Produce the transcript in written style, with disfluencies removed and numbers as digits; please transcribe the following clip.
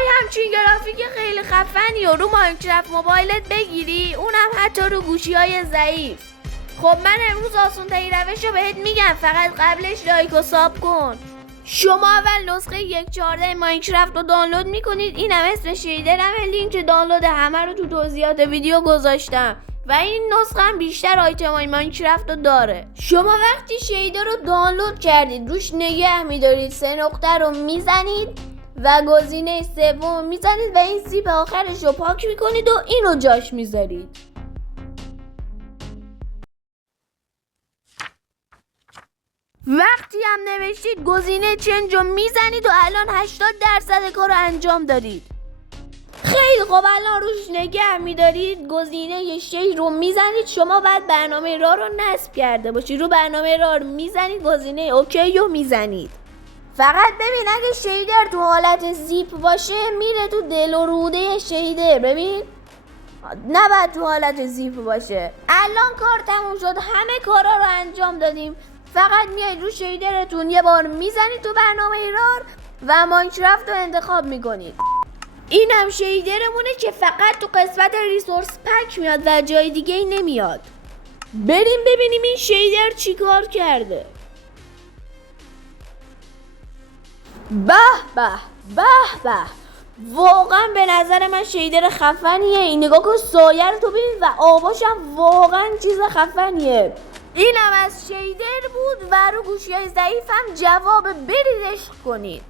میخوای همچین گرافیک خیلی خفنی و رو ماینکرافت موبایلت بگیری، اونم حتی رو گوشی های ضعیف. خب من امروز آسون ترین روش رو بهت میگم، فقط قبلش لایک و ساب کن. شما اول نسخه 1.14 ماینکرافت رو دانلود میکنید. اینم اسم شیدرمه، لینک دانلود همه رو تو توضیحات ویدیو گذاشتم و این نسخه هم بیشتر آیتم های ماینکرافت رو داره. شما وقتی شیدر رو دانلود کردید روش نگه میدارید، 3 نقطه رو میزنید و گزینه سوم میزنید و این زیپ آخرش رو پاک میکنید و اینو جاش میذارید. وقتی هم نوشتید گزینه چنج رو میزنید و الان 80% کار رو انجام دادید. خیلی خوب، الان روش نگه میدارید، گزینه شیر رو میزنید. شما بعد برنامه راه رو نصب کرده باشید، رو برنامه راه رو میزنید، گزینه اوکی رو میزنید. فقط ببین اگه شیدر تو حالت زیپ باشه میره تو دل و روده شیدر، ببین نباید تو حالت زیپ باشه. الان کار تموم شد، همه کارا رو انجام دادیم. فقط میایید رو شیدرتون یه بار میزنید تو برنامه رار و ماینکرافت رو انتخاب میکنید. اینم شیدرمونه که فقط تو قسمت ریسورس پک میاد و جای دیگه ای نمیاد. بریم ببینیم این شیدر چی کار کرده. به به به به، واقعا به نظر من شیدر خفنیه. این نگاه کن، سایه رو تو ببین و آباش هم واقعا چیز خفنیه. اینم از شیدر بود و رو گوشی های ضعیف هم جواب برید عشق کنید.